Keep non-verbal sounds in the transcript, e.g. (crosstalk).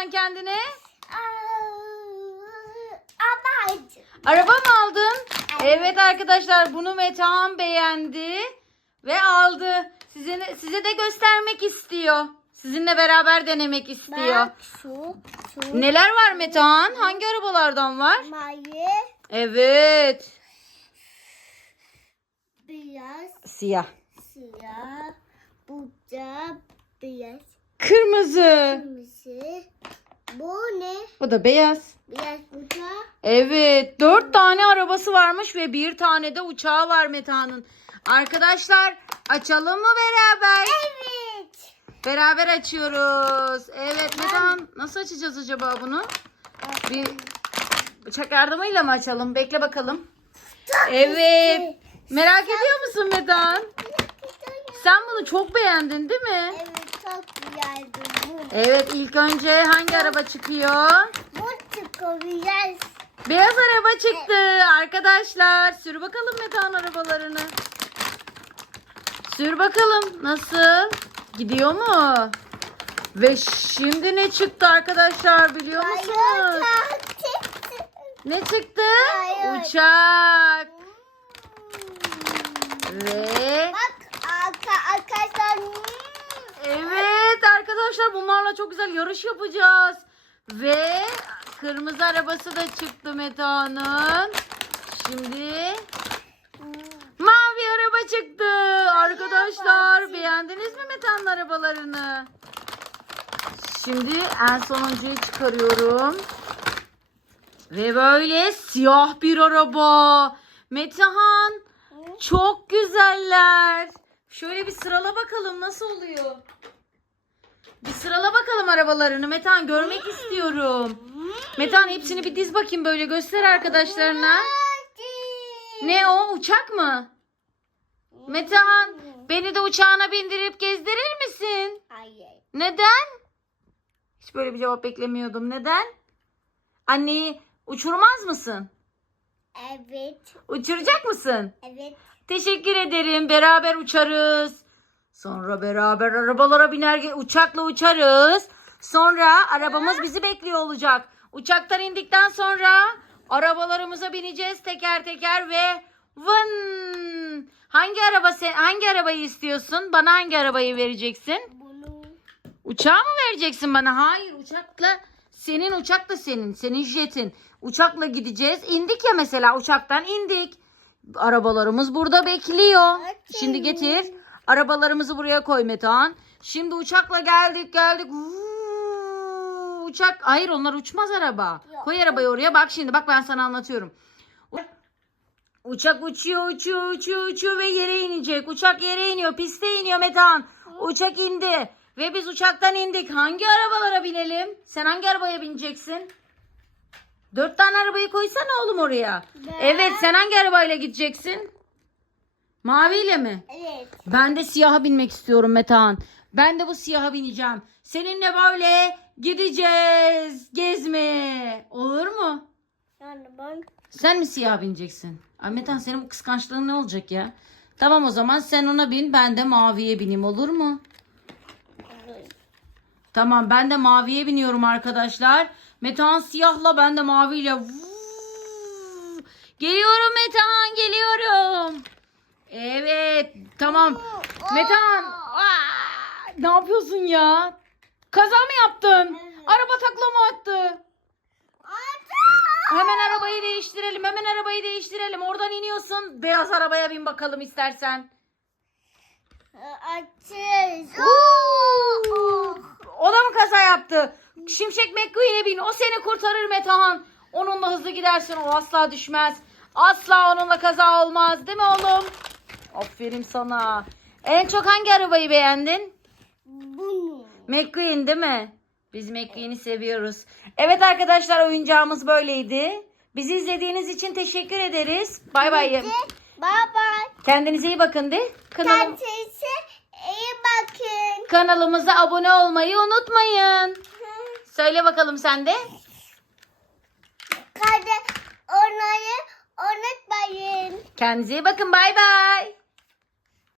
sen kendine? Ama Araba mı aldın? Evet arkadaşlar bunu Metehan beğendi ve aldı. Size, size de göstermek istiyor. Sizinle beraber denemek istiyor. Bak şu, şu. Neler var Metehan? Hangi arabalardan var? Mavi, Evet. beyaz, Siyah. siyah, bu da beyaz, Kırmızı. kırmızı. Bu ne? Bu da beyaz. Beyaz da. Evet. Dört tane arabası varmış ve bir tane de uçağı var Meta'nın. Arkadaşlar açalım mı beraber? Evet. Beraber açıyoruz. Evet Metehan nasıl açacağız acaba bunu? Bir bıçak yardımıyla mı açalım? Bekle bakalım. Evet. Merak ediyor musun Metehan? Sen bunu çok beğendin değil mi? Evet Evet ilk önce hangi araba çıkıyor? Bu çıkabilir. Beyaz araba çıktı arkadaşlar. Sür bakalım Metehan arabalarını. Sür bakalım nasıl? Gidiyor mu? Ve şimdi ne çıktı arkadaşlar biliyor musunuz? Ne çıktı? Uçak. Ve Bak arka, arkadaşlar. evet arkadaşlar bunlarla çok güzel yarış yapacağız. Ve kırmızı arabası da çıktı Metehan'ın. Şimdi Mavi araba çıktı. Arkadaşlar beğendiniz mi Metehan'ın arabalarını? Şimdi en sonuncuyu çıkarıyorum. Ve böyle siyah bir araba. Metehan çok güzeller. Şöyle bir sırala bakalım nasıl oluyor. Arabalarını. Metehan görmek istiyorum. Metehan hepsini bir diz bakayım böyle göster arkadaşlarına. Ne o uçak mı? Metehan beni de uçağına bindirip gezdirir misin? Hayır. Neden? Hiç böyle bir cevap beklemiyordum. Neden? Anneyi uçurmaz mısın? Evet. Uçuracak mısın? Evet. Teşekkür ederim. Beraber uçarız. Sonra beraber arabalara biner uçakla uçarız. Sonra arabamız bizi bekliyor olacak. Uçaktan indikten sonra arabalarımıza bineceğiz teker teker ve vın. Hangi araba sen hangi arabayı istiyorsun? Bana hangi arabayı vereceksin? Bunu. Uçağı mı vereceksin bana? Hayır uçakla senin uçak da senin. Senin jetin. Uçakla gideceğiz. İndik ya mesela uçaktan indik. Arabalarımız burada bekliyor. Şimdi getir. Arabalarımızı buraya koy Metehan. Şimdi uçakla geldik geldik. Vuuu, Uçak. Hayır onlar uçmaz araba. Yok. Koy arabayı oraya. Bak şimdi bak ben sana anlatıyorum. Uçak uçuyor uçuyor uçuyor uçuyor ve yere inecek. Uçak yere iniyor. Piste iniyor Metehan. Uçak indi. Ve biz uçaktan indik. Hangi arabalara binelim? Sen hangi arabaya bineceksin? Dört tane arabayı koysana oğlum oraya. Ben- Evet sen hangi arabayla gideceksin? Maviyle mi? Evet. Ben de siyaha binmek istiyorum Metehan. Ben de bu siyaha bineceğim. Seninle böyle gideceğiz gezmeye. Olur mu? Yani ben. Sen mi siyaha bineceksin? Ay Metehan senin bu kıskançlığın ne olacak ya? Tamam o zaman sen ona bin ben de maviye bineyim olur mu? Tamam ben de maviye biniyorum arkadaşlar. Metehan siyahla ben de maviyle. Vuuu. Geliyorum Metehan geliyorum. Evet tamam. Metehan. Ne yapıyorsun ya? Kaza mı yaptın? Araba taklama attı. Hemen arabayı değiştirelim. Hemen arabayı değiştirelim. Oradan iniyorsun. Beyaz arabaya bin bakalım istersen. Açız. Oo! O da mı kaza yaptı? Şimşek McQueen'e bin. O seni kurtarır Metehan. Onunla hızlı gidersin. O asla düşmez. Asla onunla kaza olmaz. Değil mi oğlum? Aferin sana. En çok hangi arabayı beğendin? Bunu. McQueen değil mi? Biz McQueen'i seviyoruz. Evet arkadaşlar oyuncağımız böyleydi. Bizi izlediğiniz için teşekkür ederiz. Bay bay. Baba. Kendinize iyi bakın de. Kanalım, Kendinize iyi bakın. kanalımıza abone olmayı unutmayın. (laughs) Söyle bakalım sen de. Hadi onları unutmayın. Kendinize iyi bakın. Bay bay.